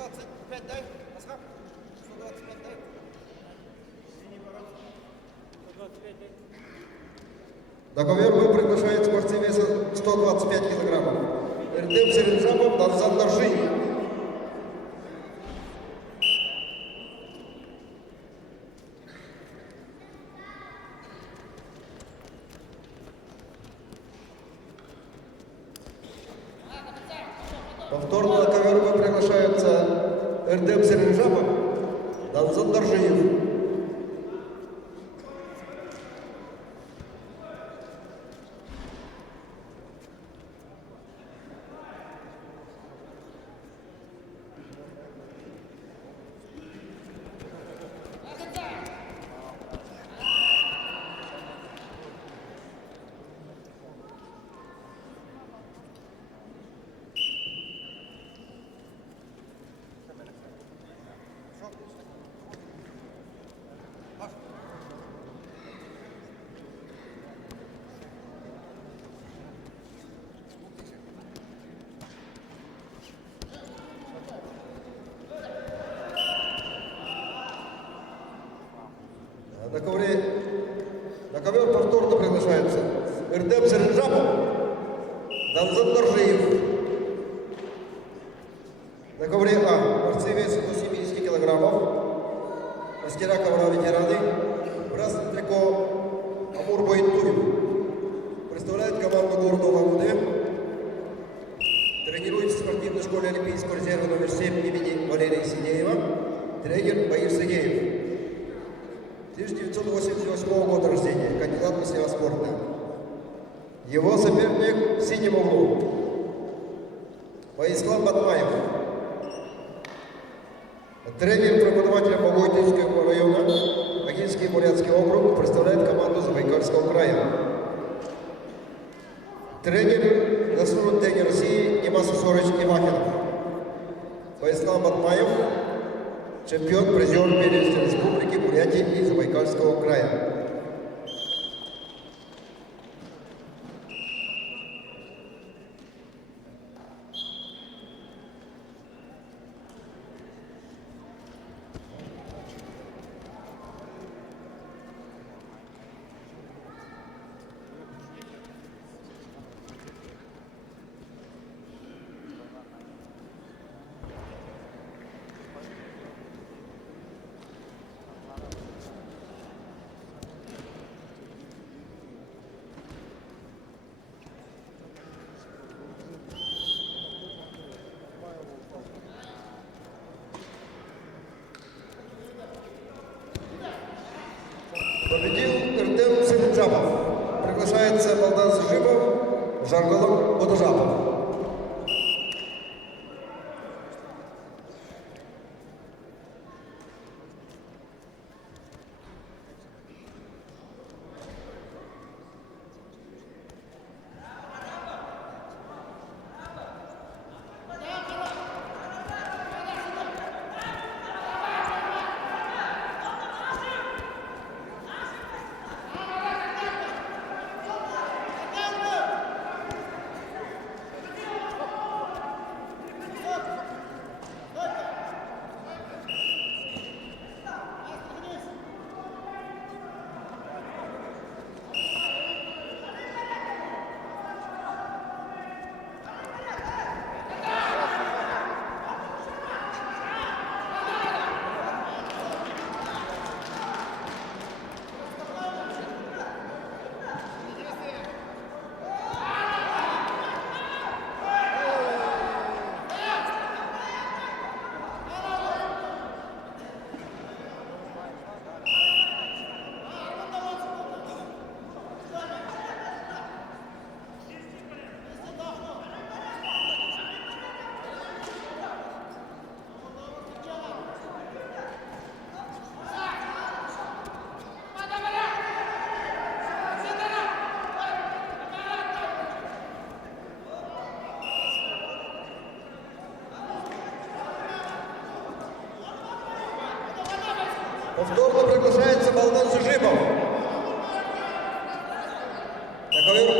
125 дай, Асхаб. 125 дай. 125 дай. На ковер вы приглашает спорцы веса 125 килограммов. Эрдем Серенжапов, Данзан Наржи. Повторно на ковер вы приглашаются Эрдем Серенжапов, Данзан Наржиев. На ковер повторно приглашается Эрдем Серенжапов, Данзан Наржиев. На ковре А борцы весом до 70 килограммов, мастера ковра ветераны, красное трико Амур Байтуев. Представляет команду города Улан-Удэ. Тренируется в спортивной школе Олимпийского резерва номер 7 имени Валерия Синеева. Тренер Баир Сагеев. 1988 года рождения, кандидат в мастера спорта. Его соперник в синем углу Боислав Батмаев. Тренер-преподаватель Богойтинского района, Агинский Бурятский округ, представляет команду Забайкальского края. Тренер, заслуженный тренер России Нимас Усорович Ивахинов. Боислав Батмаев. Чемпион, призер первенства Республики Бурятии и Забайкальского края. Победил Эрдем Серенжапов. Приглашается Балдан Сажипов, Жаргалом Бодожапов. Повторно приглашается Балдан Сажипов. На ковер